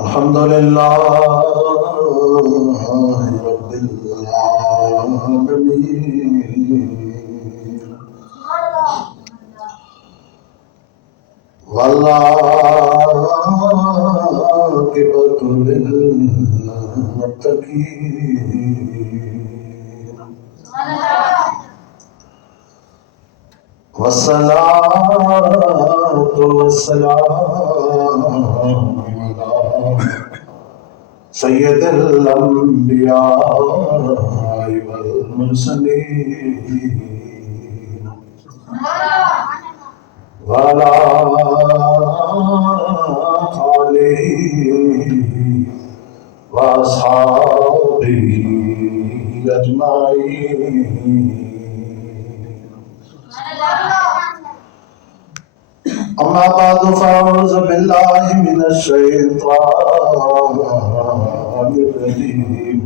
الحمد للہ رب العالمین والعاقبۃ للمتقین والصلاة والسلام على سید الانبیاء والمرسلین وعلى آلہ واصحابہ اجمعین. اما بعد فاعوذ باللہ من الشیطان الرجیم.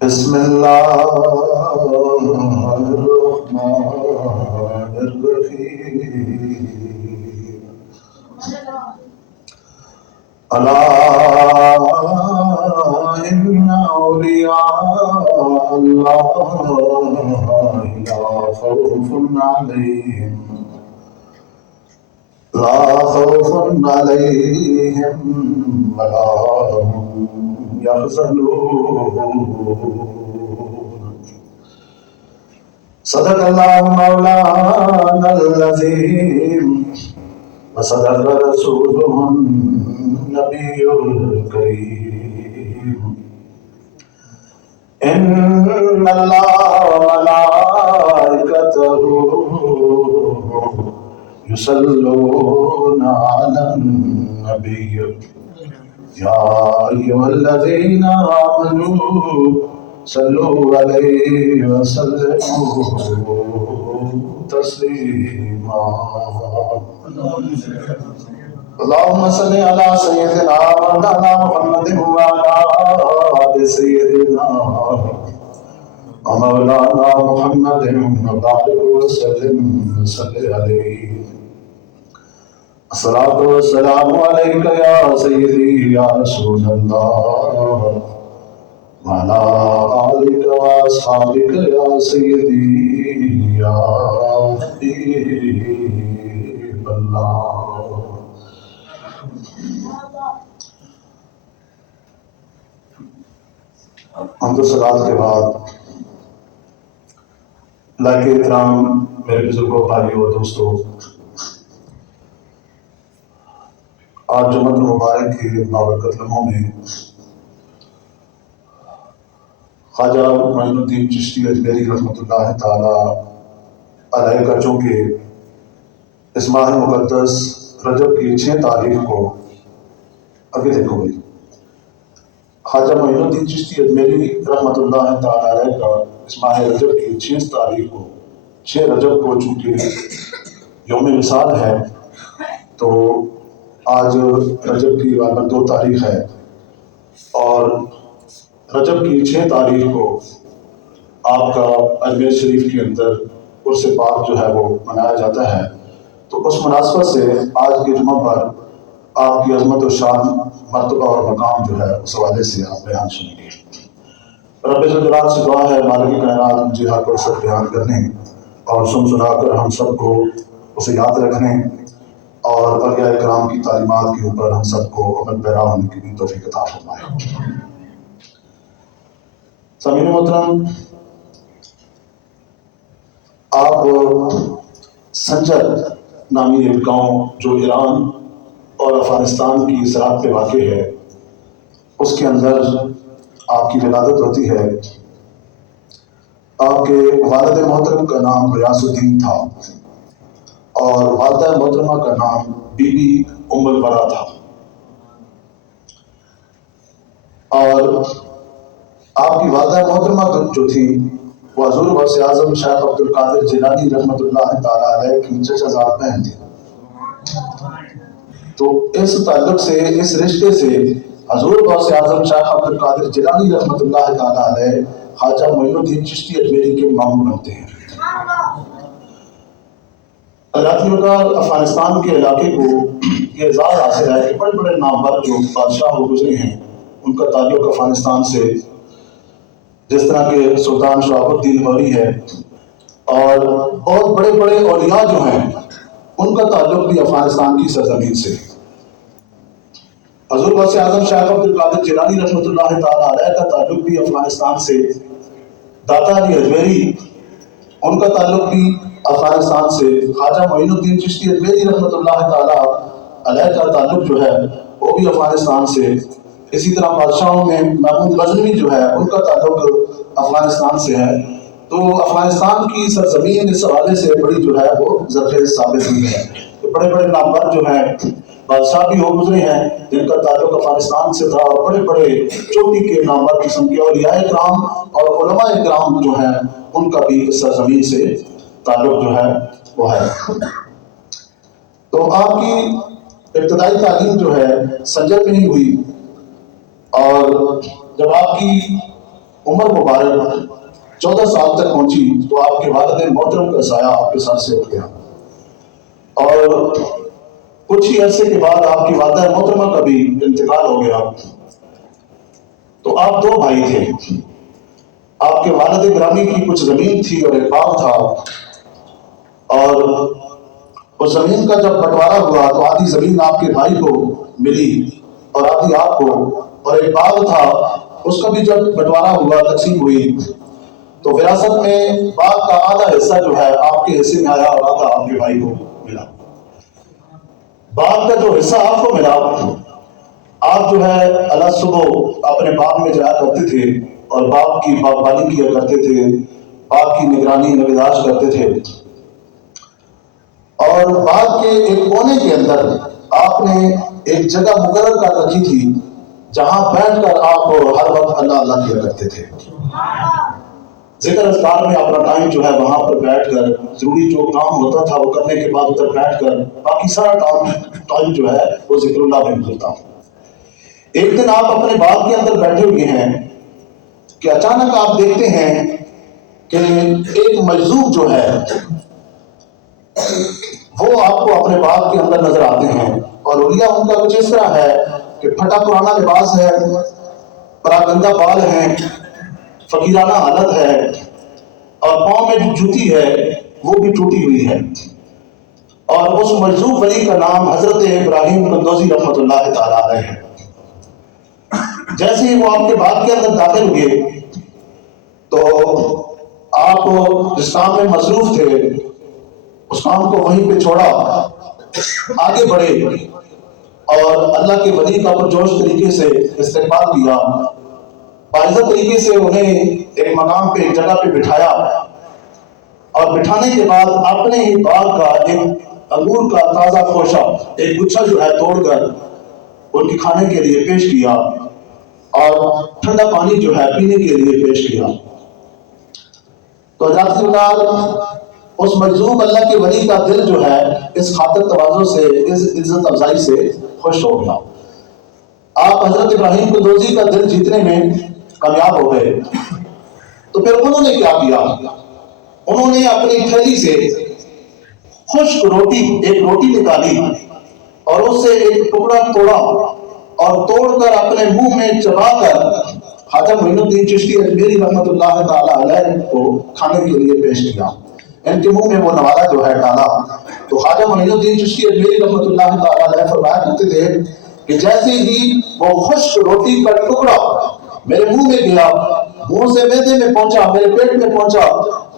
بسم اللہ الرحمن الرحیم. الا ان اولیاء اللہ لا خوف علیہم ولا هم يحزنون. صدق اللہ مولانا العظیم وصدق رسوله النبی الکریم. ان اللہ وملائکتہ یصلون علی النبی یا ایھا الذین آمنوا صلوا علیہ وسلموا تسلیما. اللهم صل على سيدنا مولانا محمد وعلى آل سيدنا مولانا محمد وبارك وسلم وصل عليه. الصلاة والسلام عليك يا سيدي يا رسول الله وعلى آلك وأصحابك يا سيدي يا حبيب الله. حمد و صلوات کے بعد اللہ کے احترام میرے بزرگوں بھائیوں اور دوستوں، آج جمعہ المبارک کے بابرکت لمحوں میں خواجہ معین الدین چشتی اجمیری رحمۃ اللہ تعالی علیہ کا چونکہ اس ماہ مقدس رجب کی 6 تاریخ کو ابھی دیکھو بھائی خواجہ معین الدین چشتی اجمیری رحمۃ اللہ تعالی علیہ کا اس ماہ رجب کی 6 تاریخ کو 6 رجب کو چونکہ یوم وصال ہے، تو آج رجب کی 2 تاریخ ہے اور رجب کی 6 تاریخ کو آپ کا اجمیر شریف کے اندر عرس پاک جو ہے وہ منایا جاتا ہے. تو اس مناسبت سے آج کے جمعہ پر آپ کی عظمت و شان، مرتبہ اور مقام جو ہے اس حوالے سے آپ بیان سنیں گے. رب ذوالجلال سے دعا ہے مالک کائنات مجھے حق اور سچ بیان کرنے اور سنا کر ہم سب کو اسے یاد رکھنے اور اولیاء کرام کی تعلیمات کے اوپر ہم سب کو عمل پیرا ہونے کی بھی توفیق عطا فرمائے. سامعین محترم، آپ سنجر نامی ایک گاؤں جو ایران اور افغانستان کی سرحد پہ واقع ہے، اس کے اندر آپ کی ولادت ہوتی ہے. آپ کے والد محترم کا نام غیاث الدین تھا اور والدہ محترمہ کا نام بی بی ام البرا تھا. اور آپ کی والدہ محترمہ جو تھی وہ حضور غوث اعظم شیخ عبد القادر جیلانی رحمۃ اللہ تعالی علیہ کی چچا زاد بہن تھی. تو اس تعلق سے، اس رشتے سے حضور غوث اعظم شیخ عبد القادر جیلانی رحمۃ اللہ تعالی علیہ خواجہ معین الدین چشتی اجمیری کے ماموں بنتے ہیں. اللہ افغانستان کے علاقے کو یہ اعزاز حاصل ہے کہ بڑے بڑے نامور جو بادشاہ ہو گزرے ہیں ان کا تعلق افغانستان سے، جس طرح کہ سلطان شہاب الدین غوری ہے، اور بہت بڑے بڑے اولیاء جو ہیں ان کا تعلق بھی افغانستان کی سرزمین سے۔ حضور غوث اعظم شیخ عبد القادر جیلانی رحمۃ اللہ تعالیٰ علیہ کا تعلق بھی افغانستان سے، داتا علی اجمیری ان کا تعلق بھی افغانستان سے، خواجہ معین الدین چشتی اجمیری رحمۃ اللہ تعالیٰ علیہ کا تعلق جو ہے وہ بھی افغانستان سے۔ اسی طرح بادشاہوں میں محمود غزنوی جو ہے ان کا تعلق افغانستان سے ہے۔ تو افغانستان کی سرزمین اس حوالے سے بڑی جو ہے وہ زرخیز ثابت ہوئی ہے۔ تو بڑے بڑے نامور جو ہیں بادشاہ بھی ہو گزرے ہیں جن کا تعلق افغانستان سے تھا، اور بڑے بڑے چوٹی کے نامور قسم کے اولیاء کرام اور علماء کرام جو ہیں ان کا بھی اس سرزمین سے تعلق جو ہے وہ ہے۔ تو آپ کی ابتدائی تعلیم جو ہے سنجر میں ہی ہوئی، اور جب آپ کی عمر مبارک 14 سال تک پہنچی تو آپ کے والد محترم کا سایہ آپ کے ساتھ سے اٹھ گیا، اور کچھ ہی عرصے کے بعد آپ کی والدہ محترمہ کا بھی انتقال ہو گیا۔ تو آپ 2 بھائی تھے، آپ کے والد گرامی کی کچھ زمین تھی اور ایک باغ تھا، اور اس زمین کا جب بٹوارا ہوا تو آدھی زمین آپ کے بھائی کو ملی اور آدھی آپ کو، اور ایک باغ تھا اس کا بھی جب بٹوارا ہوا تقسیم ہوئی تو وراثت میں باغ کا آدھا حصہ جو ہے آپ کے حصے میں آیا اور آدھا آپ کے بھائی کو ملا۔ باغ کا جو حصہ آپ کو ملا، آپ جو ہے اللہ صبح اپنے باغ میں جایا کرتے تھے اور باغ کی باغبانی کیا کرتے تھے، باغ کی نگرانی نگہداشت کرتے تھے، اور باغ کے ایک کونے کے اندر آپ نے ایک جگہ مقرر کر رکھی تھی جہاں بیٹھ کر آپ ہر وقت اللہ اللہ کیا کرتے تھے۔ ذکر اذکار میں اپنا ٹائم جو ہے وہاں پر بیٹھ کر ضروری جو کام ہوتا تھا وہ کرنے کے بعد ادھر بیٹھ کر باقی سارا ٹائم جو ہے وہ ذکر اللہ میں گزرتا۔ ایک دن آپ اپنے باغ کے اندر بیٹھے ہوئے ہیں کہ اچانک آپ دیکھتے ہیں کہ ایک مجذوب جو ہے وہ آپ کو اپنے باغ کے اندر نظر آتے ہیں، اور اولیاء ان کا کچھ اس طرح ہے کہ پھٹا پرانا لباس ہے، پراگندہ بال ہیں، فقیرانہ حالت ہے، اور پاؤں میں جو جوتی ہے وہ بھی ٹوٹی ہوئی ہے، اور اس مجذوب ولی کا نام حضرت ابراہیم قندوزی رحمۃ اللہ تعالیٰ علیہ ہے۔ جیسے ہی وہ آپ کے باغ کے اندر داخل ہوئے تو آپ جس کام میں مصروف تھے اس کام کو وہیں پہ چھوڑا، آگے بڑھے اور اللہ کے ولی کا پرجوش طریقے سے استقبال کیا، باعزت طریقے سے انہیں ایک مقام پہ ایک جگہ پہ بٹھایا، اور بٹھانے کے بعد اپنے ہی باغ کا ایک انگور کا تازہ خوشہ ایک گچھا جو ہے توڑ کر ان کے کھانے کے لیے پیش کیا، اور ٹھنڈا پانی جو ہے پینے کے لیے پیش کیا۔ تو حضرت اس مجذوب اللہ کے ولی کا دل جو ہے اس خاطر تواضع سے، اس عزت افزائی سے خوش ہو گیا۔ آپ حضرت ابراہیم قندوزی کا دل جیتنے میں کامیاب ہو گئے۔ تو پھر انہوں نے کیا کیا؟ انہوں نے اپنی تھیلی سے خشک روٹی، ایک روٹی نکالی اور اس سے ایک ٹکڑا توڑا اور توڑ کر اپنے منہ میں چبا کر خواجہ معین الدین چشتی اجمیری رحمۃ اللہ تعالیٰ علیہ کو کھانے کے لیے پیش کیا۔ ان کے منہ میں وہ نوالہ جو ہے ڈالا تو خواجہ معین الدین چشتی اجمیری رحمۃ اللہ تعالیٰ علیہ فرمایا کرتے تھے کہ جیسے ہی وہ خشک روٹی کا ٹکڑا میرے منہ میں گیا، منہ سے معدے میں پہنچا، میرے پیٹ میں پہنچا،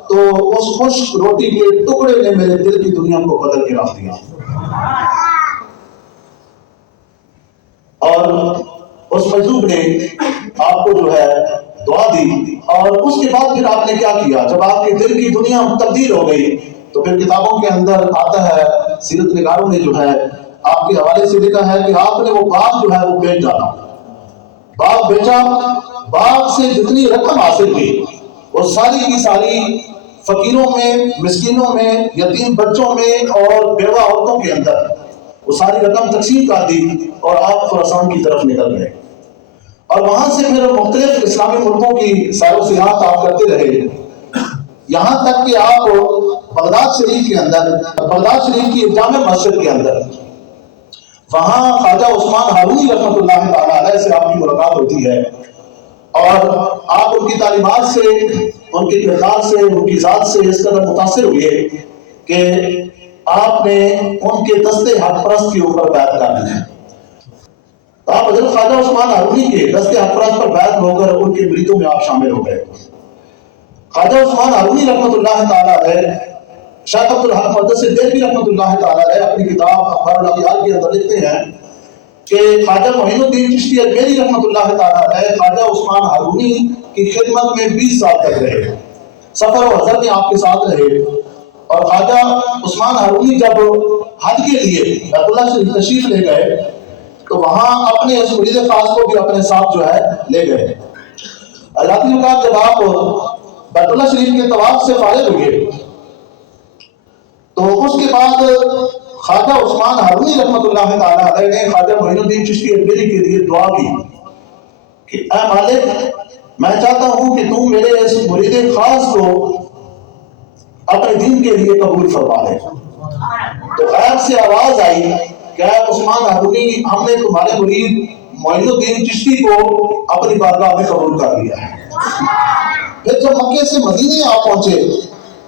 تو اس خشک روٹی کے ٹکڑے نے میرے دل کی دنیا کو بدل کے رکھ دیا، اور اس مجذوب نے آپ کو جو ہے دعا دی۔ اور اس کے بعد پھر آپ نے کیا کیا؟ جب آپ کے دل کی دنیا تبدیل ہو گئی تو پھر کتابوں کے اندر آتا ہے، سیرت نگاروں نے جو ہے آپ کے حوالے سے لکھا ہے کہ آپ نے وہ باغ جو ہے وہ بیچ ڈالا، باغ بیچا، باغ سے جتنی رقم حاصل ہوئی وہ ساری کی ساری فقیروں میں، مسکینوں میں، یتیم بچوں میں اور بیوہ عورتوں کے اندر وہ ساری رقم تقسیم کر دی، اور آپ خراسان کی طرف نکل گئے، اور وہاں سے پھر مختلف اسلامی ملکوں کی سیر و سیاحت آپ کرتے رہے۔ یہاں تک کہ آپ بغداد شریف کے اندر، بغداد شریف کی جامع مسجد کے اندر، وہاں خواجہ عثمان ہارونی رحمۃ اللہ تعالیٰ علیہ سے آپ کی ملاقات ہوتی ہے، اور آپ ان کی تعلیمات سے، ان کے کردار سے، ان کی ذات سے اس قدر متاثر ہوئے کہ آپ نے ان کے دستے حق پرست کے اوپر بیعت کر لی ہے۔ آپ حضرت خواجہ عثمان ہارونی کے دستے حق پرست پر بیعت ہو کر ان کے مریدوں میں آپ شامل ہو گئے۔ خواجہ عثمان ہارونی رحمۃ اللہ تعالیٰ علیہ، شیخ عبد الحق مقدس دہلوی رحمۃ اللہ تعالیٰ علیہ اپنی کتاب اخبار الاغیار کے اندر لکھتے ہیں کہ خواجہ معین الدین چشتی اجمیری رحمۃ اللہ تعالیٰ علیہ خواجہ عثمان ہارونی کی خدمت میں 20 سال تک رہے، سفر و حضر میں آپ کے ساتھ رہے، اور خواجہ عثمان ہارونی جب حج کے لیے بیت اللہ شریف تشریف لے گئے تو وہاں اپنے اس مرید خاص کو بھی اپنے ساتھ جو ہے لے گئے۔ حضرات نے کہا جب آپ بیت اللہ شریف کے طواف سے فارغ ہوئے تو اس کے بعد خواجہ عثمان ہارونی رحمۃ اللہ تعالیٰ علیہ نے خواجہ معین الدین چشتی اجمیری کے لیے دعا کی کہ اے مالک، میں چاہتا ہوں کہ تم میرے اس مرید خاص کو اپنے دین کے لیے قبول فرما لے۔ تو غیب سے آواز آئی کہ اے عثمان ہارونی، ہم نے تمہارے مرید معین الدین چشتی کو اپنی بارگاہ میں قبول کر لیا ہے۔ پھر جب مکے سے مدینے آپ پہنچے،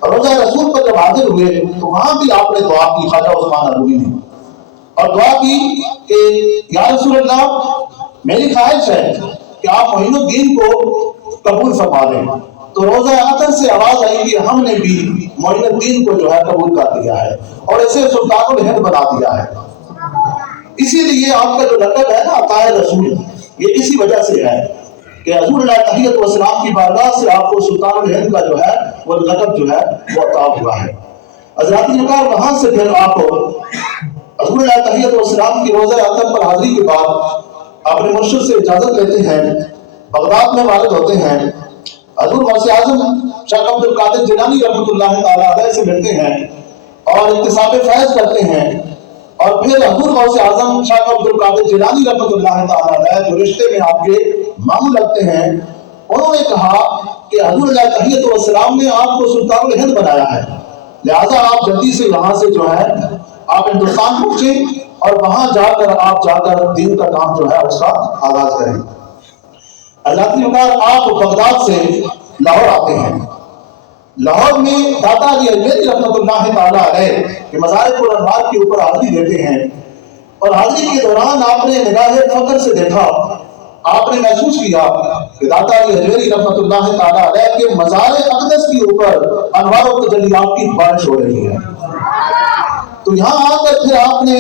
روضہ رسول پر جب حاضر ہوئے تو وہاں بھی آپ نے دعا کی، خواجہ عثمان ہارونی نے، اور دعا کی کہ یا رسول اللہ، میری خواہش ہے کہ آپ معین الدین کو قبول فرما لیں۔ تو روضہ عطر سے آواز آئی کہ ہم نے بھی معین الدین کو جو ہے قبول کر لیا ہے اور اسے سلطان الہند بنا دیا ہے۔ اسی لیے آپ کا جو لقب ہے نا عطائے رسول، یہ اسی وجہ سے ہے کہ حضور علیہ تحیت والسلام کی بارگاہ سے آپ کو سلطان الہند کا جو ہے وہ لقب جو ہے وہ عطا ہوا ہے۔ حضرات نے وہاں سے پھر آپ حضور علیہ تحیت والسلام کی روضہ عطر پر حاضری کے بعد اپنے مرشد سے اجازت لیتے ہیں، بغداد میں وارد ہوتے ہیں، حضور غوث اعظم شیخ عبد القادر جیلانی رحمۃ اللہ تعالیٰ علیہ سے ملتے ہیں اور اکتساب فیض کرتے ہیں، اور پھر حضور غوث اعظم شیخ عبد القادر جیلانی رحمۃ اللہ تعالیٰ علیہ جو رشتے میں آپ کے ماموں لگتے ہیں، انہوں نے کہا کہ حضور علیہ تحیت والسلام نے آپ کو سلطان الہند بنایا ہے، لہٰذا آپ جلدی سے یہاں سے جو ہے آپ ہندوستان پہنچیں اور وہاں جا کر دین کا کام جو ہے اس کا آغاز کریں۔ حضرات آپ بغداد سے لاہور آتے ہیں۔ لاہور میں داتا علی اجمیری رحمۃ اللہ تعالیٰ علیہ کے مزار الانوار کے اوپر حاضری دیتے ہیں، اور حاضری کے دوران آپ نے نگاہ فخر سے دیکھا، آپ نے محسوس کیا کہ داتا علی اجمیری رحمۃ اللہ تعالیٰ علیہ کے مزار اقدس کے اوپر انوار و تجلیات کی بارش ہو رہی ہے۔ تو یہاں آ کر پھر آپ نے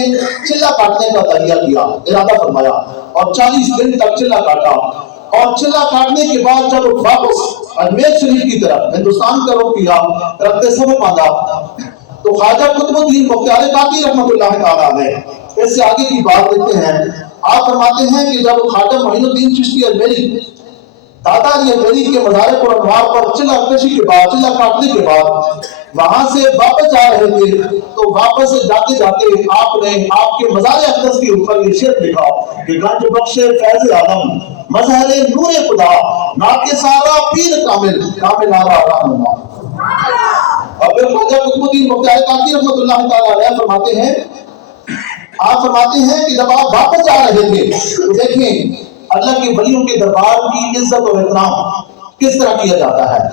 چلہ کاٹنے کا تہیہ کیا، ارادہ فرمایا، اور 40 دن تک چلہ کاٹا، اور چلہ کاٹنے کے بعد جب واپس اجمیر شریف کی طرف ہندوستان کا رخ کیا، رخت صبح باندھا، تو خواجہ قطب الدین بختیار کاکی رحمۃ اللہ تعالیٰ علیہ اس سے آگے کی بات دیتے ہیں۔ آپ فرماتے ہیں کہ جب خواجہ معین الدین چشتی اجمیری داتا علی اجمیری کے مزار الانوار پر چلہ کشی کے بعد، چلہ کاٹنے کے بعد وہاں سے واپس جا رہے تھے، تو واپس جاتے جاتے آپ نے آپ کے مزار اقدس کے اوپر یہ شعر لکھا کہ گنج بخش فیض عالم مظہر نور خدا ناکہ سارا پیر کامل کامل آرا رحمہ۔ اور پھر خواجہ قطب الدین بختیار کاکی رحمۃ اللہ تعالیٰ علیہ فرماتے ہیں، آپ فرماتے ہیں کہ جب آپ واپس جا رہے تھے تو دیکھیں اللہ کے ولیوں کے دربار کی عزت اور احترام کس طرح کیا جاتا ہے۔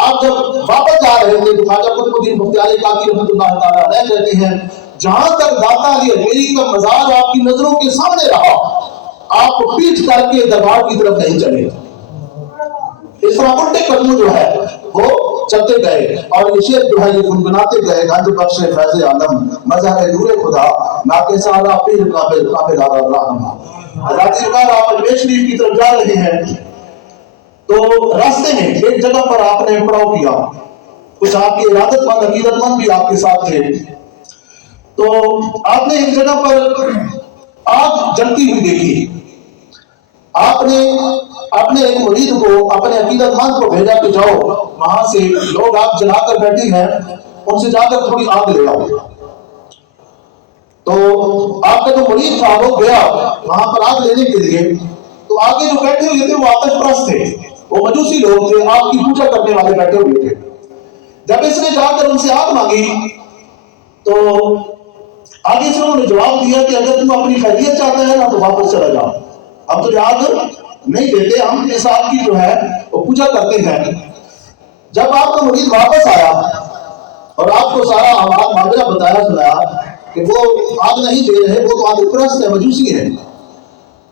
آپ جب واپس جا رہے تھے تو خواجہ قطب الدین بختیار کاکی رحمۃ اللہ تعالیٰ علیہ کہتے ہیں، جہاں تک داتا علی اجمیری کا مزار آپ کی نظروں کے سامنے رہا، آپ پیٹھ کر کے دربار کی طرف نہیں چلے، اس طرح الٹے قدم جو ہے وہ چلتے گئے، اور یہ شعر جو ہے یہ گنگناتے گئے، گنج بخش فیض عالم مظہر نور خدا ناکہ سارا پیر قابل قابل آرا رحمہ۔ حضرات آپ اجمیر شریف کی طرف جا رہے ہیں تو راستے میں ایک جگہ پر آپ نے پڑاؤ کیا، کچھ آپ کے ارادت مند عقیدت مند بھی آپ کے ساتھ تھے، تو آپ نے ایک جگہ پر آگ جلتی ہوئی دیکھی، آپ نے اپنے ایک مرید کو، اپنے عقیدت مند کو بھیجا کہ جاؤ وہاں سے لوگ آگ جلا کر بیٹھے ہیں، ان سے جا کر تھوڑی آگ لے آؤ۔ تو آپ کا جو مرید تھا وہ گیا وہاں پر آگ لینے کے لیے، تو آگے جو بیٹھے ہوئے تھے وہ آتش پرست تھے، وہ مجوسی لوگ تھے، آپ کی پوجا کرنے والے بیٹھے ہوئے تھے۔ جب اس نے جا کر ان سے آگ مانگی تو آگے سے انہوں نے جواب دیا کہ اگر تم اپنی خیریت چاہتا ہے نا تو واپس چلا جاؤ، ہم تجھے آگ نہیں دیتے، ہم اس آگ کی جو ہے وہ پوجا کرتے ہیں۔ جب آپ کا مرید واپس آیا اور آپ کو سارا معاملہ بتایا سنایا کہ وہ آگ نہیں دے رہے، وہ تو آگ پرست ہے، مجوسی ہے،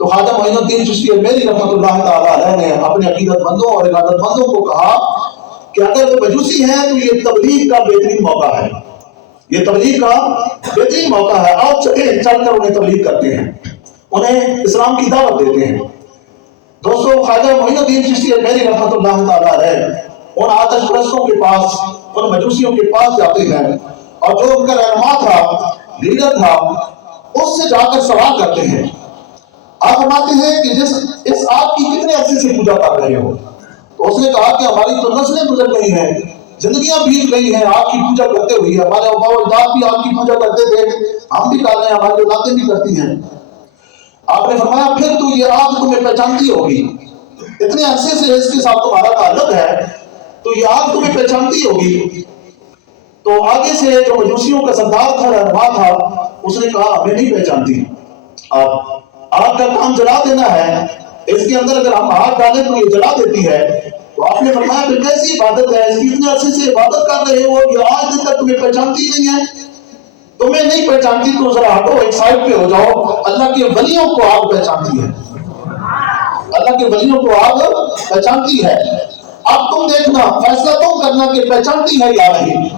تو خواجہ معین الدین چشتی اجمیری رحمۃ اللہ تعالیٰ علیہ نے اپنے عقیدت مندوں اور عبادت مندوں کو کہا کہ اگر وہ مجوسی ہیں تو یہ تبلیغ کا بہترین موقع ہے، یہ تبلیغ کا بہترین موقع ہے، آپ چل کر انہیں تبلیغ کرتے ہیں، انہیں اسلام کی دعوت دیتے ہیں۔ دوستو، خواجہ معین الدین چشتی اجمیری رحمۃ اللہ تعالیٰ علیہ ان آتش پرستوں کے پاس، ان مجوسیوں کے پاس جاتے ہیں اور جو ان کا رہنما تھا، لیڈر تھا، اس سے جا کر سوال کرتے ہیں۔ آپ فرماتے ہیں کہ اس آگ کی کتنے عرصے سے پوجا کر رہے ہو؟ تو اس نے کہا کہ ہماری تو نسلیں گزر گئی ہیں، زندگیاں بیت گئی ہیں آگ کی پوجا کرتے ہوئے، ہمارے آباء و اجداد بھی آگ کی پوجا کرتے تھے، ہم بھی کر رہے ہیں، ہماری اولادیں بھی کرتی ہیں۔ آپ نے فرمایا پھر تو یہ آگ تمہیں پہچانتی ہوگی، اتنے عرصے سے اس کے ساتھ تمہارا تعلق ہے تو یہ آگ تمہیں پہچانتی ہوگی۔ تو آگے سے جو مجوسیوں کا سردار تھا، رہنما تھا، اس نے کہا ہمیں نہیں پہچانتی، آگ کا کام جلا دینا ہے، اس کے اندر اگر ہم ہاتھ ڈالیں تو یہ جلا دیتی ہے۔ تو آپ نے فرمایا پھر کیسی عبادت ہے، اس کی اتنے عرصے سے عبادت کر رہے ہو، یہ آج دن تک تمہیں پہچانتی نہیں ہے؟ تمہیں نہیں پہچانتی تو ذرا ہٹو، ایک سائڈ پہ ہو جاؤ، اللہ کے ولیوں کو آگ پہچانتی ہے، اللہ کے ولیوں کو آگ پہچانتی ہے۔ اب تم دیکھنا، فیصلہ تم کرنا کہ پہچانتی ہے یا نہیں۔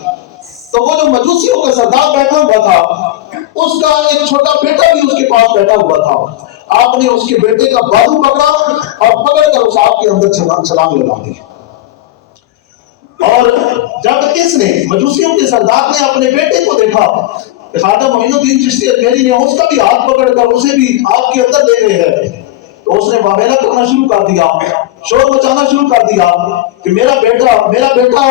تو وہ جو مجوسیوں کا سردار بیٹھا ہوا تھا، اس کا ایک چھوٹا بیٹا بھی اس کے پاس بیٹھا ہوا تھا، آپ نے اس کے بیٹے کا بازو پکڑا اور پکڑ کر اس آگ کے اندر چھلانگ لگا دی۔ اور جب اس نے، مجوسیوں کے سردار نے اپنے بیٹے کو دیکھا کہ خواجہ معین الدین چشتی اجمیری نے اس کا بھی ہاتھ پکڑ کر اسے بھی آگ کے اندر لے گئے ہیں، تو اس نے واویلا کرنا شروع کر دیا، شور مچانا شروع کر دیا کہ میرا بیٹا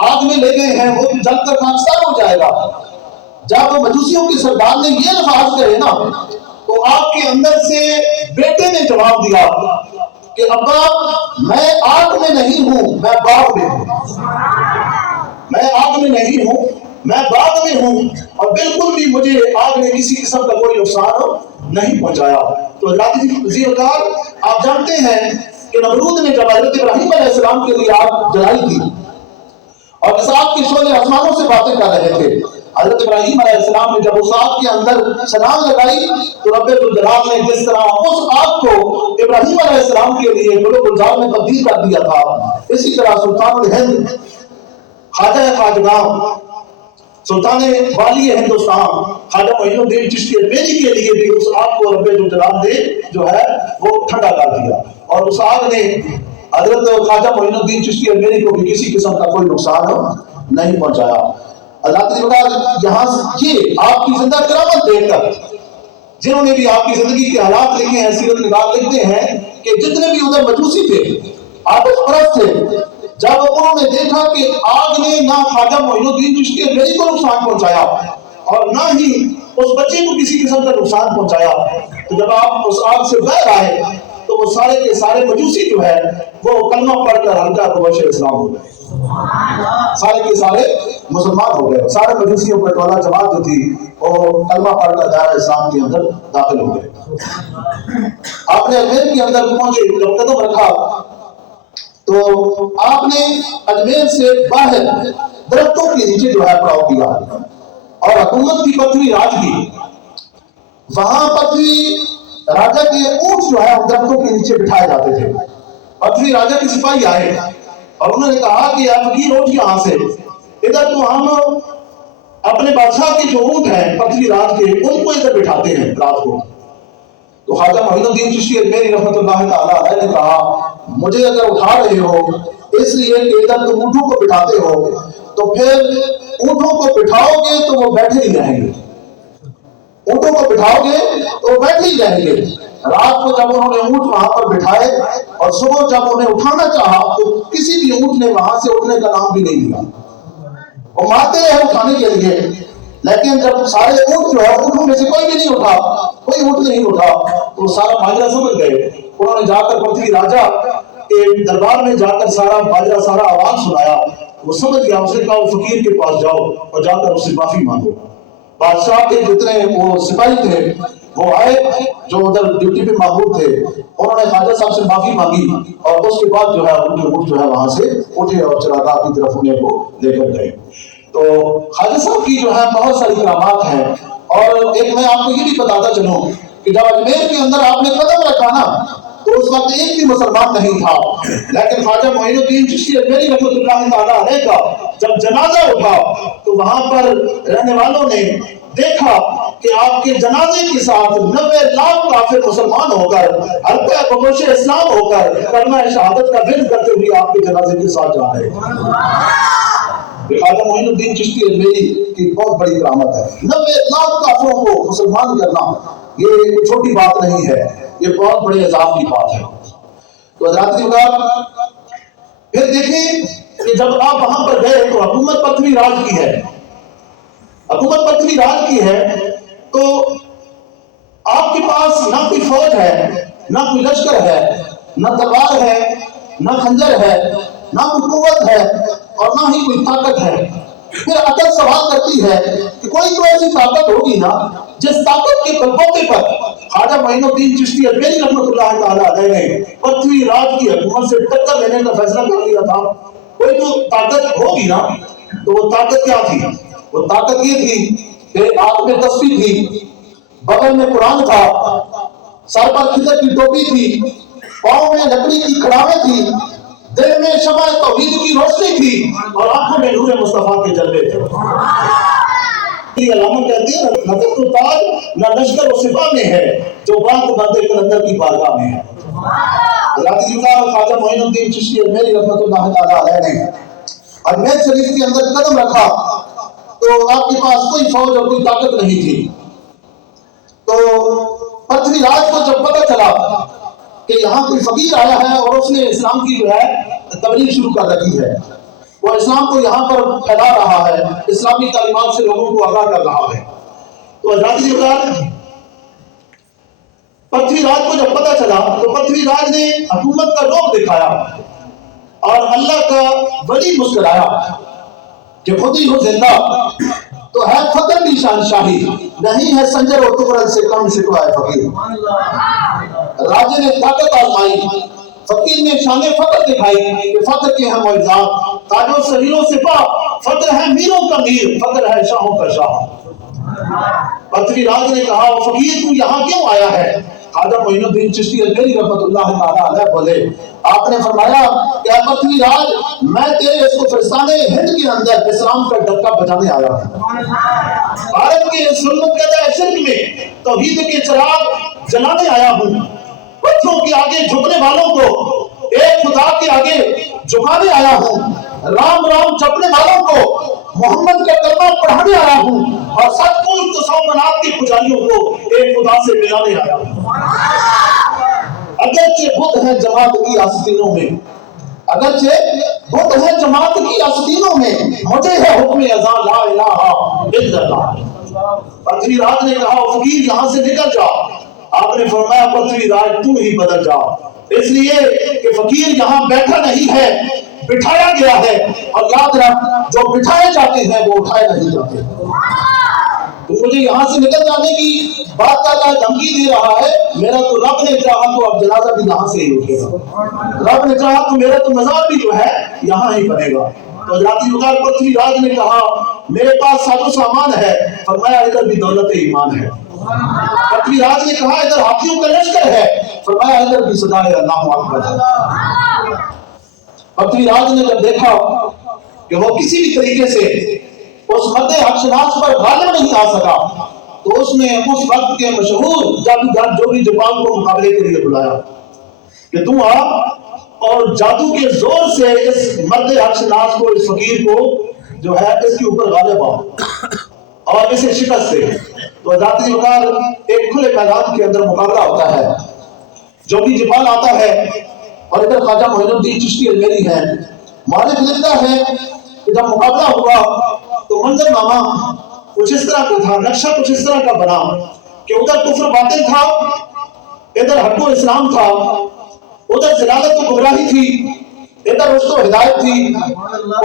آگ میں لے گئے ہیں، وہ جل کر خاکسار ہو جائے گا۔ جب مجوسیوں کے سردار نے یہ الفاظ کہے نا تو آپ کے اندر سے بیٹے نے جواب دیا کہ ابا میں آگ میں نہیں ہوں، میں باغ میں ہوں، میں آگ میں نہیں ہوں، میں باغ میں ہوں، اور بالکل بھی مجھے آگ نے کسی قسم کا کوئی نقصان نہیں پہنچایا۔ تو ذی القار آپ جانتے ہیں کہ نمرود نے جب حضرت ابراہیم علیہ السلام کے لیے آگ جلائی تھی اور اس آگ کے شعلے آسمانوں سے باتیں کر رہے تھے، حضرت ابراہیم علیہ السلام نے جب اس آگ کے اندر چھلانگ لگائی تو رب الجلال نے جس طرح اس آگ کو ابراہیم علیہ السلام کے لیے گل و گلزار میں تبدیل کر دیا تھا، اسی طرح سلطان الہند، خواجہ خواجگاں، سلطان والی ہندوستان خواجہ معین الدین چشتی اجمیری کے لیے بھی اس آگ کو رب الجلال نے جو ہے وہ ٹھنڈا کر دیا، اور اس آگ نے حضرت خواجہ معین الدین چشتی اجمیری کو بھی کسی قسم کا کوئی نقصان نہیں پہنچایا۔ اللہ کی بات یہاں یہ آپ کی زندہ کرامت دیکھ کر جنہوں نے بھی آپ کی زندگی کے حالات لکھے ہیں، سیرت نگار لکھتے ہیں کہ جتنے بھی ادھر مجوسی تھے، آتش پرست تھے، جب انہوں نے دیکھا کہ آگ نے نہ خواجہ معین الدین چشتی اجمیری کو نقصان پہنچایا اور نہ ہی اس بچے کو کسی قسم کا نقصان پہنچایا، تو جب آپ اس آگ سے باہر آئے تو وہ سارے کے سارے مجوسی جو ہے وہ کلمہ پڑھ کر ہلکا مبشر اسلام ہو گئے، سارے کے سارے مسلمان ہو گئے، سارے مجوسیوں کا ٹولہ جماعت جو تھی وہ کلمہ پڑھ کر دائرہ اسلام کے اندر داخل ہو گئے۔ آپ نے اجمیر کے اندر پہنچے، جب قدم رکھا تو آپ نے اجمیر سے باہر درختوں کے نیچے جو ہے پڑاؤ کیا اور حکومت کی پتوی راج کی، وہاں پتوی راجہ کے اونٹ جو ہے درختوں کے نیچے بٹھائے جاتے تھے۔ پتوی راجہ کے سپاہی آئے اور انہوں نے کہا کہ آپ فقیر اونٹ یہاں سے، ادھر تو ہم اپنے بادشاہ کے جو اونٹ ہیں پتوی راج کے، ان کو ادھر بٹھاتے ہیں رات کو۔ تو خواجہ معین الدین چشتی اجمیری رحمۃ اللہ تعالیٰ علیہ نے کہا مجھے اگر اٹھا رہے ہو اس لیے کہ ادھر تم اونٹوں کو بٹھاتے ہو تو پھر اونٹوں کو بٹھاؤ گے تو وہ بیٹھے ہی رہیں گے، اونٹوں کو بٹھاؤ گے تو وہ بیٹھے ہی رہیں گے۔ رات کو جب انہوں نے اونٹ وہاں پر بٹھائے اور صبح جب انہیں اٹھانا چاہا تو کسی بھی اونٹ نے وہاں سے اٹھنے کا نام بھی نہیں لیا، وہ مارتے رہے اٹھانے کے لیے، لیکن جب سارے اونٹ جو ہے اونٹوں میں سے کوئی بھی نہیں اٹھا، کوئی اونٹ نہیں اٹھا، تو سارا ماجرا سمجھ گئے۔ انہوں نے جا کر پتوی راجہ کے دربار میں جا کر سارا ماجرا، سارا آواز سنایا وہ سمجھ گیا، اس نے کہا وہ فقیر کے پاس جاؤ اور جا کر اس سے معافی مانگو۔ بادشاہ کے جتنے وہ سپاہی تھے وہ آئے جو ادھر ڈیوٹی پہ معمور تھے، انہوں نے خواجہ صاحب سے معافی مانگی اور اس کے بعد جو ہے ان کے اونٹ جو ہے وہاں سے اٹھے اور چراگاہ کی طرف انہیں کو لے کر گئے۔ تو خواجہ صاحب کی جو ہے بہت ساری کرامات ہیں، اور ایک میں آپ کو یہ بھی بتاتا چلوں کہ جب اجمیر کے اندر آپ نے قدم رکھا نا تو اس وقت ایک بھی مسلمان نہیں تھا، لیکن خواجہ معین الدین چشتی اجمیری رحمۃ اللہ تعالیٰ علیہ کا جب جنازہ اٹھا تو وہاں پر رہنے والوں نے دیکھا کہ آپ کے جنازے کے ساتھ 90 لاکھ کافر مسلمان ہو کر حلقہ بگوش اسلام ہو کر کلمہ شہادت کا ورد کرتے ہوئے آپ کے جنازے کے ساتھ جا رہے ہیں۔ خواجہ معین الدین چشتی اجمیری کی بہت بڑی کرامت ہے۔ 90 لاکھ کافروں کو مسلمان کرنا یہ کوئی چھوٹی بات نہیں ہے، یہ بہت بڑے عذاب کی بات ہے۔ تو حضرات کی بات پھر دیکھیں کہ جب آپ وہاں پر گئے تو حکومت پرتھوی راج کی ہے، حکومت پرتھوی راج کی ہے، تو آپ کے پاس نہ کوئی فوج ہے، نہ کوئی لشکر ہے، نہ تلوار ہے، نہ خنجر ہے، نہ کوئی قوت ہے اور نہ ہی کوئی طاقت ہے۔ پھر عقل سوال کرتی ہے کہ کوئی تو ایسی طاقت ہوگی نا جس طاقت کے بلبوتے پر خواجہ معین الدین چشتی اجمیری رحمۃ اللہ تعالیٰ علیہ نے پرتھوی راج کی حکومت سے ٹکر لینے کا فیصلہ کر لیا تھا۔ کوئی تو طاقت ہوگی نا، تو وہ طاقت کیا تھی؟ وہ طاقت یہ تھی کہ ہاتھ میں تسبیح تھی، بغل میں قرآن تھا، سر پر خضر کی ٹوپی تھی، پاؤں میں لکڑی کی کڑاویں تھی، دل میں شمع توحید کی روشنی تھی اور آنکھوں میں نور مصطفیٰ کے جلوے تھے۔ یہ علامت کہتی ہے نہ تخت و تاج نہ لشکر و سپاہ میں ہے، جو بات بندے قلندر کی بارگاہ میں ہے۔ حضرت خواجہ معین الدین چشتی اجمیری رحمۃ اللہ تعالیٰ علیہ نے اجمیر شریف کے اندر قدم رکھا تو آپ کے پاس کوئی فوج اور کوئی طاقت نہیں تھی۔ تو پرتھوی راج کو جب پتہ چلا کہ یہاں کوئی فقیر آیا ہے اور اس نے اسلام کی جو ہے تبلیغ شروع کر رکھی ہے، وہ اسلام کو یہاں پر پھیلا رہا ہے، اسلامی تعلیمات سے لوگوں کو آگاہ کر رہا ہے، تو حضرات پرتھوی راج کو جب پتہ چلا تو پرتھوی راج نے حکومت کا رعب دکھایا اور اللہ کا ولی مسکرایا کہ خود ہی ہو زندہ تو ہے فقر کی شاہی، نہیں ہے سنجر و تغرل سے کم شکوہ ہے فقیر۔ راجے نے طاقت آزمائی، فقیر نے شان فقر دکھائی کہ فقر کے ہیں معجزات، تاج و سریروں سے پاک فقر ہے میروں کا میر، فقر ہے شاہوں کا شاہ۔ پرتھوی راج نے کہا فقیر تو یہاں کیوں آیا ہے؟ خواجہ معین الدین چشتی اجمیری رحمۃ اللہ تعالیٰ علیہ بولے، آپ نے فرمایا کہ اے پرتھوی راج میں تیرے اس کو فرستانے ہند کے اندر اسلام کا ڈکا بجانے آیا ہوں، بھارت کے ظلمت کردہ شرک میں توحید کے چراغ جلانے آیا ہوں، پتھروں کے آگے جھکنے والوں کو ایک خدا کے آگے جھکانے آیا ہوں، رام رام جپنے والوں کو محمد کا کلمہ پڑھانے آیا ہوں اور سچ پوچھ تو 100 منات کی پجاریوں کو ایک خدا سے ملانے آیا ہوں۔ اگرچہ بت ہیں جماعت کی آستینوں میں، اگرچہ بت ہیں جماعت کی آستینوں میں، مجھے ہے حکم اذان لا الہ الا اللہ۔ پرتھوی راج نے کہا فقیر یہاں سے نکل جا، آپ نے فرمایا پرتھوی راج تو ہی بدل جا، اس لیے کہ فقیر یہاں بیٹھا نہیں ہے، بٹھایا گیا ہے، اور یاد رکھ جو بٹھائے جاتے ہیں وہ اٹھائے نہیں جاتے۔ تو مجھے یہاں سے نکل جانے کی بات کا دھمکی دے رہا ہے، میرا تو رب نے چاہا تو اب جنازہ بھی یہاں سے ہی اٹھے گا، رب نے چاہا تو میرا تو مزار بھی جو ہے یہاں ہی بنے گا۔ تو حضرت پرتھوی راج نے کہا میرے پاس ساز و سامان ہے، فرمایا ادھر بھی دولت ایمان ہے۔ پرتھوی راج نے کہا ادھر ہاتھیوں کا لشکر ہے، فرمایا ادھر بھی صدائے اللہ اکبر ہے۔ پرتھوی راج نے جب دیکھا کہ وہ کسی بھی طریقے سے اس مرد حق شناس پر غالب نہیں آ سکا تو اس نے اس وقت کے مشہور جادوگر جوگی جپال کو مقابلے کے لیے بلایا کہ تم آ اور جادو کے زور سے اس مرد حق شناس کو، اس فقیر کو جو ہے اس کے اوپر غالب آؤ اور اسے شکست دے۔ تو ذاتی وقار ایک کھلے میدان کے اندر مقابلہ ہوتا ہے، جوگی جپال آتا ہے اور ادھر خواجہ معین الدین چشتی اجمیری ہے۔ مالک لکھتا ہے کہ جب مقابلہ ہوا تو منظر نامہ کچھ اس طرح کا تھا، نقشہ کچھ اس طرح کا بنا کہ ادھر کفر باطل تھا، ادھر حق و اسلام تھا، ادھر ضلالت و گمراہی تھی، ادھر رشت و ہدایت تھی،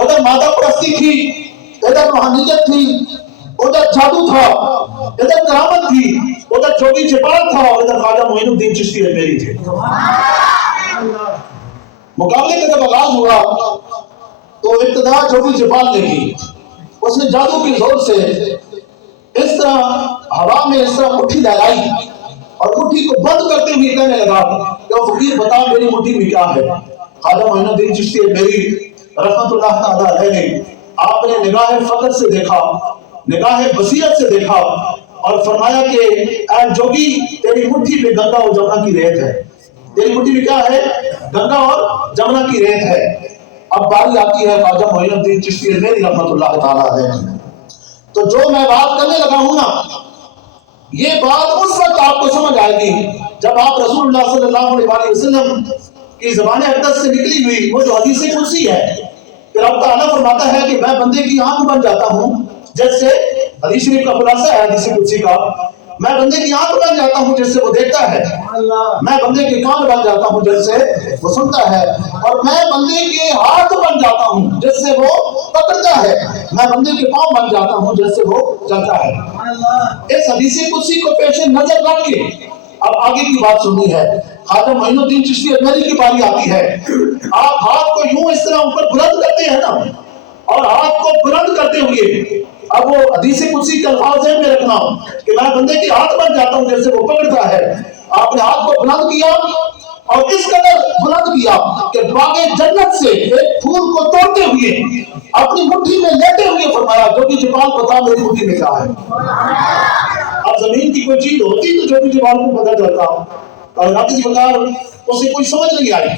ادھر مادہ پرستی تھی، ادھر روحانیت تھی، ادھر جادو تھا، ادھر کرامت تھی، ادھر جوگی جپال تھا، اور ادھر خواجہ معین الدین چشتی اجمیری تھے۔ مقابلے کا جب آغاز ہوا تو ابتدا جوگی جپال نے کی، اس نے جادو کے زور سے اس طرح ہوا میں اس طرح مٹھی لہرائی اور مٹھی کو بند کرتے ہوئے کہنے لگا کہ وہ فقیر بتا میری مٹھی میں کیا ہے۔ خواجہ معین الدین چشتی اجمیری رحمت اللہ تعالیٰ علیہ نے آپ نے نگاہ فقر سے دیکھا، نگاہ بصیرت سے دیکھا اور فرمایا کہ اے جوگی تیری مٹھی میں گنگا اور جمنا کی ریت ہے، تیری مٹھی میں کیا ہے؟ گنگا اور جمنا کی ریت ہے۔ اب باری آتی ہے خواجہ معین الدین چشتی اجمیری رحمت اللہ تعالیٰ علیہ کی۔ تو جو میں بات کرنے لگا ہوں نا، یہ بات اس وقت آپ کو سمجھ آئے گی جب آپ رسول اللہ صلی اللہ علیہ وسلم کی زبان اقدس سے نکلی ہوئی وہ جو حدیث قدسی ہے کہ رب تعالیٰ فرماتا ہے کہ میں بندے کی آنکھ بن جاتا ہوں، جیسے حدیث شریف کا خلاصہ ہے حدیث قدسی کا، میں بندے کی آنکھ بن جاتا ہوں جس سے وہ دیکھتا ہے، میں بندے کے کان بن جاتا ہوں جس سے وہ سنتا ہے، اور میں بندے کے ہاتھ بن جاتا ہوں جس سے وہ پکڑتا ہے، میں بندے کے پاؤں بن جاتا ہوں جس سے وہ چلتا ہے۔ اس حدیث قدسی کو پیش نظر رکھ کے اب آگے کی بات سننی ہے۔ خواجہ معین الدین چشتی اجمیری کی باری آتی ہے، آپ ہاتھ کو یوں اس طرح اوپر بلند کرتے ہیں نا، اور ہاتھ کو بلند کرتے ہوئے اب وہ حدیث قدسی کے الفاظ ذہن میں رکھنا کہ میں بندے کے ہاتھ بن جاتا ہوں جیسے وہ پکڑتا ہے۔ آپ نے ہاتھ کو بلند کیا اور اس قدر بلند کیا کہ باغ جنت سے ایک پھول کو توڑتے ہوئے اپنی مٹھی میں لیتے ہوئے فرمایا جوگی جپال بتا میری مٹھی میں کیا ہے۔ اب زمین کی کوئی چیز ہوتی تو جوگی جپال کو پتہ چلتا، اور کائناتی مقدار اسے کوئی سمجھ نہیں آئی،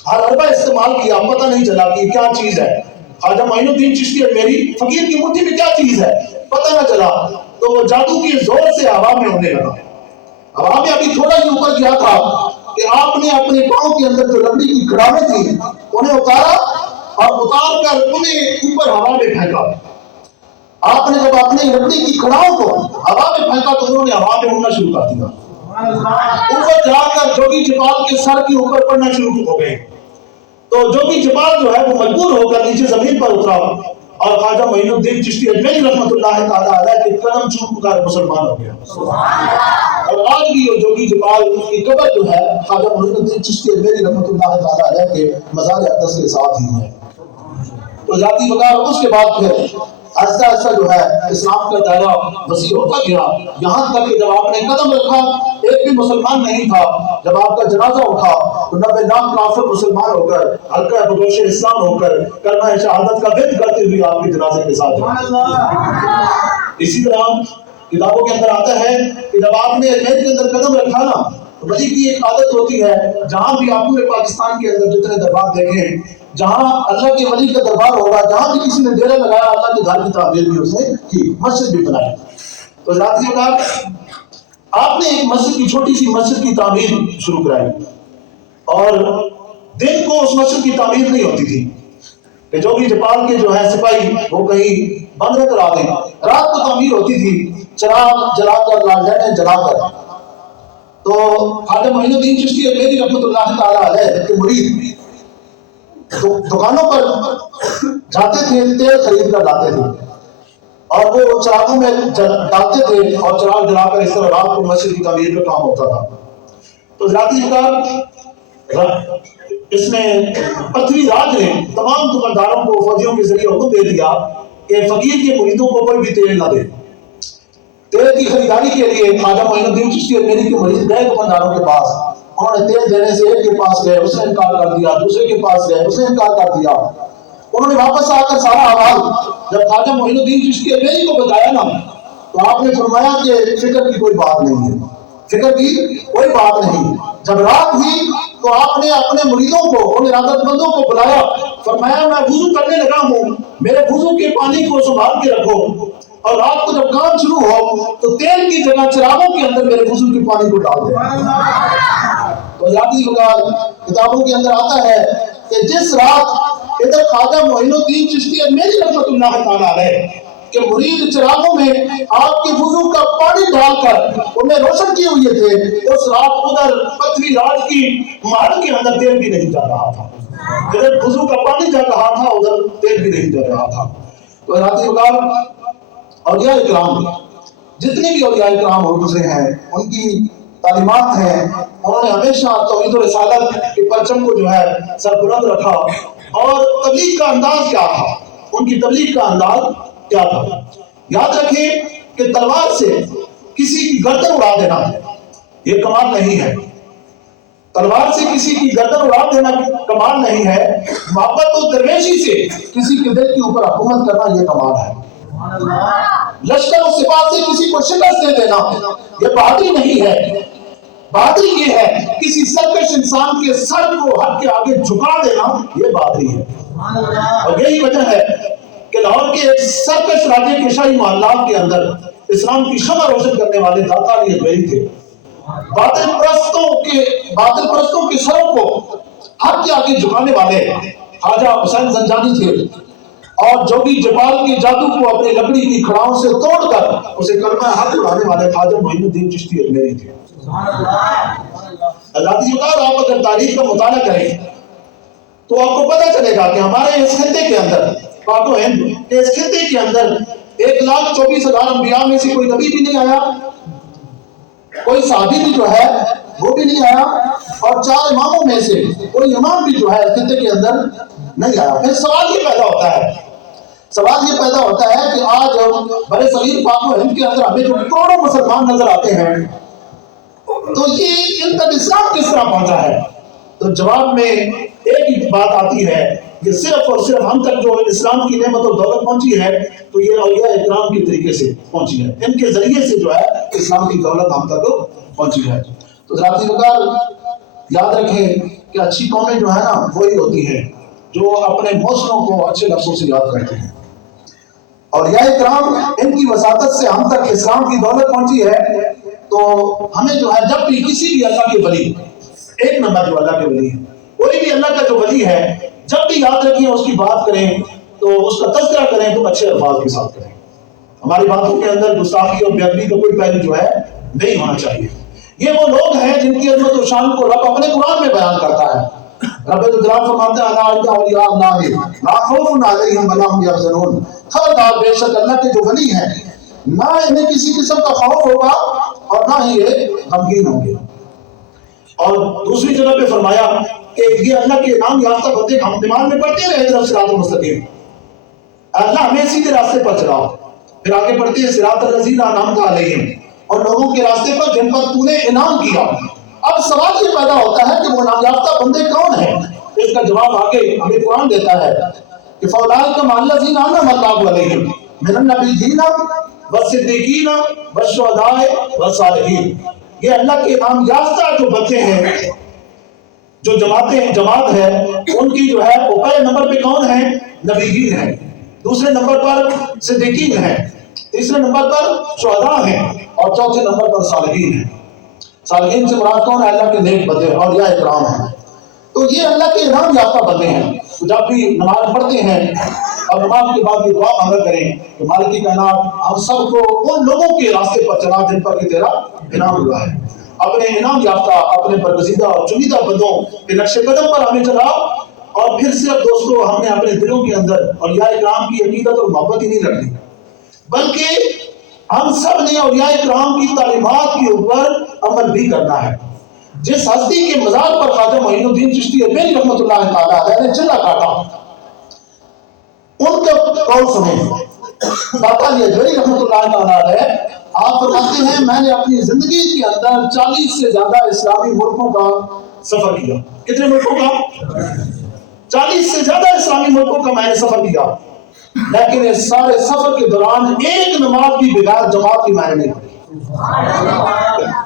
ہر عربہ استعمال کیا پتہ نہیں چلا کہ کیا چیز ہے۔ خواجہ معین الدین چشتی اجمیری فقیر کی مٹھی میں کیا چیز ہے پتہ نہ چلا، تو وہ جادو کے زور سے ہوا میں ہونے لگا۔ ہوا میں ابھی تھوڑا ہی اوپر کیا تھا کہ آپ نے اپنے پاؤں کے اندر جو لکڑی کی کڑاویں تھی انہیں اتارا اور اتار کر انہیں اوپر ہوا میں پھینکا۔ آپ نے جب اپنی لکڑی کی کڑاؤں کو ہوا میں پھینکا تو انہوں نے ہوا میں اڑنا شروع کر دیا، اوپر جا کر جوگی جپال کے سر کے اوپر پڑنا شروع ہو گئے۔ تو جوگی جپال جو ہے وہ مجبور ہو کر نیچے زمین پر اترا اور خواجہ معین الدین چشتی اجمیری رحمت اللہ تعالیٰ علیہ کے قدم چوم کر مسلمان ہو گیا۔ اور آج بھی وہ جوگی جپال کی قبر جو ہے خواجہ معین الدین چشتی اجمیری رحمت اللہ تعالیٰ علیہ کے مزار اقدس کے ساتھ ہی ہے۔ تو ذاتی وقار اس کے بعد پھر آہستہ آہستہ جو ہے اسلام کا دائرہ وسیع ہوتا گیا، یہاں تک کہ جب آپ نے قدم رکھا ایک بھی مسلمان نہیں تھا، جب آپ کا جنازہ اٹھا تو 90 لاکھ کافر مسلمان ہو کر حلقہ بدوش اسلام ہو کر کلمہ شہادت کا ورد کرتے ہوئے آپ کے جنازے کے ساتھ ہیں۔ اسی طرح کتابوں کے اندر آتا ہے کہ جب آپ نے اجمیر کے اندر قدم رکھا نا تو ولی کی ایک عادت ہوتی ہے، جہاں بھی آپ پورے پاکستان کے اندر جتنے دربار دیکھیں جہاں اللہ کے ولی کا دربار ہوگا، جہاں بھی کسی نے ڈیرا لگایا اللہ کے گھر کی تعمیر بھی اس نے کی، مسجد بھی بنائی۔ تو ذاتی اوقات آپ نے ایک مسجد کی چھوٹی سی مسجد کی تعمیر شروع کرائی، اور دن کو اس مسجد کی تعمیر نہیں ہوتی تھی کہ جوگی جپال کے جو ہے سپاہی وہ کہیں بند نہ کرا دیں، رات کو تعمیر ہوتی تھی چراغ جلا کر لالٹینیں جلا کر۔ تو خواجہ معین الدین چشتی اجمیری رحمت اللہ تعالیٰ علیہ کے مرید دکانوں پر جاتے تھے، تیل خرید کر لاتے تھے اور وہ چراغوں میں ڈالتے تھے اور چراغ جلا کر اس طرح رات کو مسجد کی تعمیر کا کام ہوتا تھا۔ تو ذاتی وقار اس میں پتھری راج نے تمام دکانداروں کو فوجیوں کے ذریعے حکم دے دیا کہ فقیر کے مریدوں کو کوئی بھی تیل نہ دے۔ تیل کی خریداری کے لیے خواجہ معین الدین چشتی اجمیری کے مرید گئے دکانداروں کے پاس، انہوں نے تیل دینے سے ایک کے پاس گئے اس نے انکار کر دیا، دوسرے کے پاس گئے اس نے انکار کر دیا۔ انہوں نے واپس آ کر سارا حوال جب خواجہ معین الدین چشتی اجمیری کو بتایا نا تو آپ نے فرمایا کہ فکر کی کوئی بات نہیں ہے، فکر کی کوئی بات نہیں۔ جب رات ہوئی تو آپ نے اپنے مریدوں کو ان ارادت مندوں کو بلایا، فرمایا میں وضو کرنے لگا ہوں، میرے وضو کے پانی کو سنبھال کے رکھو، اور رات کو جب کام شروع ہو تو تیل کی جگہ چراغوں کے اندر میرے وضو کے پانی کو ڈال دیں۔ تو ذاتی وقار کتابوں کے اندر آتا ہے کہ جس رات ادھر خواجہ معین الدین چشتی اجمیری رحمت اللہ تعالیٰ علیہ کہ مرید چراغوں میں آپ کے وضو کا پانی ڈال کر انہیں روشن کیے ہوئے تھے، اس رات ادھر پتھری راج کی محل کے اندر تیل بھی نہیں جا رہا تھا۔ جدھر وضو کا پانی جا رہا تھا ادھر تیل بھی نہیں جا رہا تھا۔ تو حضرات وقار اولیاء اکرام جتنے بھی اولیاء اکرام ہو گزرے ہیں ان کی تعلیمات ہیں، انہوں نے ہمیشہ توحید و رسالت کے پرچم کو جو ہے سربلند رکھا۔ اور تبلیغ کا انداز کیا تھا، ان کی تبلیغ کا انداز کیا تھا؟ یاد رکھیں کہ تلوار سے کسی کی گردن اڑا دینا یہ کمال نہیں ہے، تلوار سے کسی کی گردن اڑا دینا کمال نہیں ہے، محبت و درویشی سے کسی کے دل کے اوپر حکومت کرنا یہ کمال ہے۔ لشکر و سپاہ سے کسی کو شکست دے دینا یہ بہادری نہیں ہے، بہادری یہ ہے کسی سرکش انسان کے سر کو حق کے آگے جھکا دینا یہ بہادری ہے۔ اور یہی وجہ ہے کہ لاہور کے ایک سرکش راجے کے شاہی محلات کے اندر اسلام کی شمع روشن کرنے والے داتا علی اجمیری تھے۔ باطل پرستوں کے سروں کو حق کے آگے جھکانے والے خواجہ حسین زنجانی تھے، اور جوگی جپال کے جادو کو اپنے لکڑی کی کھڑاؤں سے توڑ کر اسے کلمہ حق اڑانے والے خواجہ معین الدین چشتی اجمیری تھے۔ اللہ کی بات، آپ اگر تاریخ کا مطالعہ کریں تو آپ کو پتہ چلے گا کہ ہمارے اس خطے کے اندر پاک و ہند اس خطے کے اندر 1,24,000 انبیاء میں سے کوئی نبی بھی نہیں آیا، کوئی صحابی بھی جو ہے وہ بھی نہیں آیا، اور 4 اماموں میں سے کوئی امام بھی جو ہے خطے کے اندر نہیں آیا۔ پھر سوال یہ پیدا ہوتا ہے کہ آج برے صغیر پاک و ہند کے اندر ہمیں جو کروڑوں مسلمان نظر آتے ہیں تو یہ ان تک اسلام کس طرح پہنچا ہے؟ تو جواب میں ایک ہی بات آتی ہے کہ صرف اور صرف ہم تک جو اسلام کی نعمت و دولت پہنچی ہے تو یہ اولیاء اکرام کے طریقے سے پہنچی ہے، ان کے ذریعے سے جو ہے اسلام کی دولت ہم تک پہنچی ہے۔ تو ذاتی وقار یاد رکھیں کہ اچھی قومیں جو ہے نا وہی ہوتی ہیں جو اپنے موسموں کو اچھے لفظوں سے یاد کرتے ہیں۔ اولیاء اکرام ان کی وساطت سے ہم تک اسلام کی دولت پہنچی ہے، تو ہمیں جو ہے جب بھی کسی بھی اللہ کے ولی، ایک نمبر جو اللہ کے ولی ہے، کوئی بھی اللہ کا جو ولی ہے، جب بھی یاد رکھیں اس کی بات کریں تو اس کا تذکرہ کریں تو اچھے الفاظ کے ساتھ کریں۔ ہماری باتوں کے اندر گستاخی اور بے ادبی کا کوئی پہلو جو ہے نہیں ہونا چاہیے۔ یہ وہ لوگ ہیں جن کی عظمت و شان کو رب اپنے قرآن میں بیان کرتا ہے۔ رب الجلال فرماتے ہیں الا اولیاء اللہ لا خوف علیہم ولا هم یحزنون، خبردار بے شک اللہ کے جو ولی ہیں نہ انہیں کسی قسم کا خوف ہوگا اور نہ ہی یہ غمگین ہوں گے۔ اور دوسری جگہ پہ فرمایا کہ یہ اللہ کے انعام یافتہ بندے ہم دماغ میں پڑھتے رہے طرف صراط المستقیم، اللہ ہمیں سیدھے راستے پر چلاؤ۔ پھر آگے پڑھتے ہیں صراط الذین انعمت علیہم، اور لوگوں کے راستے پر جن پر تو نے انعام کیا۔ اب سوال یہ پیدا ہوتا ہے کہ وہ انعام یافتہ بندے کون ہیں؟ اس کا جواب آگے ہمیں قرآن دیتا ہے کہ فَأُولَٰئِکَ مَعَ الَّذِينَ أَنْعَمَ اللَّهُ عَلَيْهِمْ مِنَ النَّبِيِّينَ وَالصِّدِّيقِينَ وَالشُّهَدَاءِ وَالصَّالِحِينَ۔ یہ اللہ کے انعام یافتہ جو بچے ہیں، جو جماعت ہے، ان کی جو ہے وہ پہلے نمبر پہ کون ہیں؟ نبیین ہیں، دوسرے نمبر پر صدیقین ہیں، تیسرے نمبر پر شہداء ہیں، اور چوتھے نمبر پر صالحین ہیں۔ صالحین سے مراد کون ہے؟ اللہ کے نیک بندے اور یا اکرام ہیں۔ تو یہ اللہ کے انعام یافتہ بندے ہیں۔ تو جب بھی نماز پڑھتے ہیں اور نماز کے بعد یہ دعا مانگا کریں کہ مالک کائنات ہم سب کو ان لوگوں کے راستے پر چلا جن پر کہ تیرا انعام ہوا ہے۔ اپنے انعام یافتہ، اپنے برگزیدہ اور چنیدہ بندوں کے نقش قدم پر ہمیں چلاؤ۔ اور پھر صرف دوستو ہم نے اپنے دلوں کے اندر اولیاء اکرام کی عقیدت اور محبت ہی نہیں رکھنی، بلکہ ہم سب نے اولیاء اکرام کی تعلیمات کے اوپر عمل بھی کرنا ہے۔ جس ہستی کے مزار پر خواجہ معین الدین چشتی اجمیری رحمۃ اللہ تعالیٰ علیہ نے چلا کاٹا، ان کا قول سنیں۔ داتا علی اجمیری رحمۃ اللہ تعالیٰ علیہ آپ بتاتے ہیں میں نے اپنی زندگی کے اندر 40 سے زیادہ اسلامی ملکوں کا سفر کیا۔ کتنے ملکوں کا؟ 40 سے زیادہ اسلامی ملکوں کا میں نے سفر کیا، لیکن اس سارے سفر کے دوران ایک نماز بھی بغیر جماعت کی میں نے نہیں پڑھی۔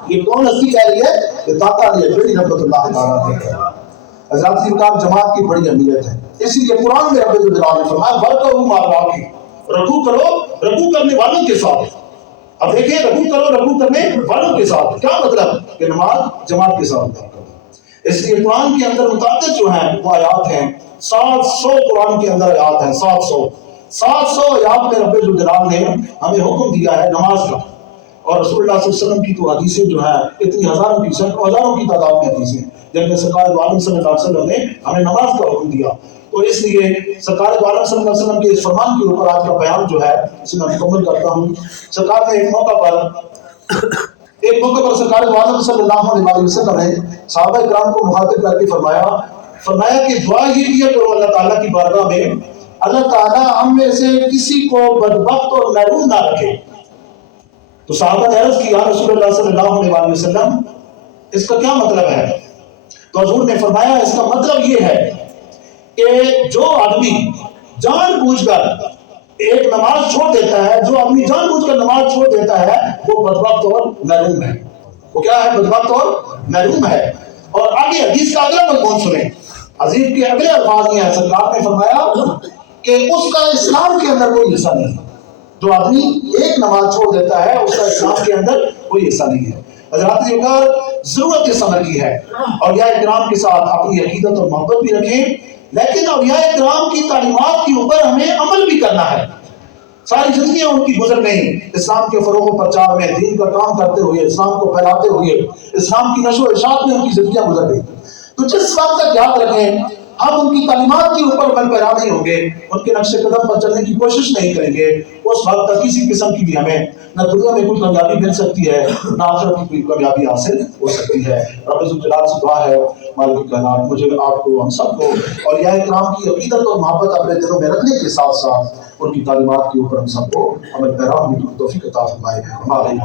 یہ کون ہستی کہہ رہی ہے؟ کہ داتا علی اجمیری رحمۃ اللہ تعالیٰ علیہ۔ حضرات کی کام جماعت کی بڑی اہمیت ہے، اسی لیے قرآن میں رب الجلال نے فرمایا وَرْكَعُوا مَعَ الرَّاكِعِينَ، رکوع کرو رکوع کرنے والوں کے ساتھ۔ اب دیکھیں رکوع کرو رکوع کرنے والوں کے ساتھ کیا مطلب؟ کہ نماز جماعت کے ساتھ ادا کرو۔ اس لیے قرآن کے اندر متعدد جو ہیں وہ آیات ہیں، 700 قرآن کے اندر آیات ہیں، 700 آیات میں رب الجلال نے ہمیں حکم دیا ہے نماز کا، اور رسول اللہ صلی اللہ علیہ وسلم کی تو حدیثیں جو ہے اتنی ہزاروں کی سینکڑوں ہزاروں کی تعداد میں حدیثیں جب میں سرکار دو عالم صلی اللہ علیہ وسلم نے ہمیں نماز کا حکم دیا، تو اس لیے سرکار دو عالم صلی اللہ علیہ وسلم کے اس فرمان کے اوپر آج کا بیان جو ہے اسے میں مکمل کرتا ہوں۔ سرکار نے ایک موقع پر سرکار دو عالم صلی اللہ علیہ وسلم نے صحابہ کرام کو مخاطب کر کے فرمایا کہ دعا یہ کیا کرو اللہ تعالیٰ کی بارگاہ میں، اللہ تعالیٰ ہم میں سے کسی کو بدبخت اور محروم نہ رکھے۔ تو صحابہ نے عرض کی یا رسول اللہ صلی اللہ علیہ وسلم اس کا کیا مطلب ہے؟ تو حضور نے فرمایا اس کا مطلب یہ ہے کہ جو آدمی جان بوجھ کر ایک نماز چھوڑ دیتا ہے، جو آدمی جان بوجھ کر نماز چھوڑ دیتا ہے وہ بدبخت اور محروم ہے۔ وہ کیا ہے؟ بدبخت اور محروم ہے۔ اور آگے حدیث کا اگلا مضمون سنیں، عزیز کے اگلے الفاظ یہ ہیں، سرکار نے فرمایا کہ اس کا اسلام کے اندر کوئی حصہ نہیں۔ جو آدمی ایک نماز چھوڑ دیتا ہے اس کا اسلام کے اندر کوئی حصہ نہیں ہے۔ حضرات یہ کار ضرورت اس عمل کی ہے، اولیاء کرام کے ساتھ اپنی عقیدت اور محبت بھی رکھیں، لیکن اولیاء کرام کی تعلیمات کے اوپر ہمیں عمل بھی کرنا ہے۔ ساری زندگیاں ان کی گزر گئیں اسلام کے فروغ و پرچار میں، دین کا کام کرتے ہوئے، اسلام کو پھیلاتے ہوئے، اسلام کی نشر و ارشاد میں ان کی زندگیاں گزر گئی۔ تو جس وقت تک یاد رکھیں ہم ان کی تعلیمات کے اوپر عمل پیرا نہیں ہوں گے، ان کے نقش قدم پر چلنے کی کوشش نہیں کریں گے، اس وقت تک کسی قسم کی بھی ہمیں نہ دنیا میں کوئی کامیابی مل سکتی ہے نہ آخرت کی کوئی کامیابی حاصل ہو سکتی ہے۔ رب ذوالجلال سے دعا ہے مالک کائنات مجھے آپ کو ہم سب کو اولیاء کرام کی عقیدت اور محبت اپنے دلوں میں رکھنے کے ساتھ ساتھ ان کی تعلیمات کے اوپر ہم سب کو عمل پیرا ہونے کی توفیق عطا فرمائے۔ ہمارے